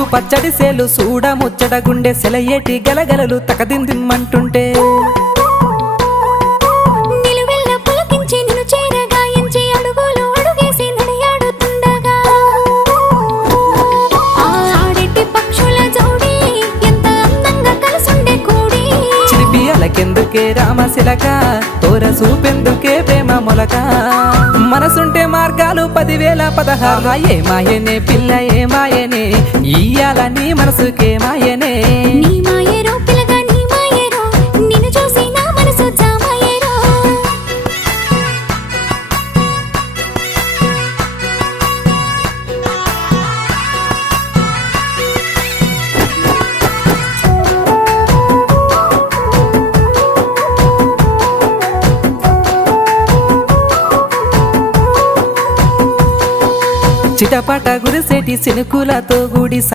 ముద్దు పచ్చడి సేలు సూడ ముచ్చట గుండె సెలయేటి గలగలలు తకదిందిమ్మంటుంటే నిలువెల్ల పులకించి నిన్ను చేరగాయించి అడుగులు అడుగేసి నడియాడుతుండగా ఆడెట్టి పక్షుల జోడి ఎంత అందంగా కలుసుండే కూడి చిలిపి అలకెందుకే రామశిలక తోర సూపెందుకే ప్రేమ మొలక మనసుంటే మార్గాలు 10,016 ఏ మాయనే పిల్ల ఏ మాయనే ఇయ్యాల నీ మనసుకే మాయనే నీ మాయేరో పిల్లగా నీ మాయేరో నిన్ను చూసి నా మనసు జామాయేరో చిటపట గురిసేటి సినుకులతో గుడి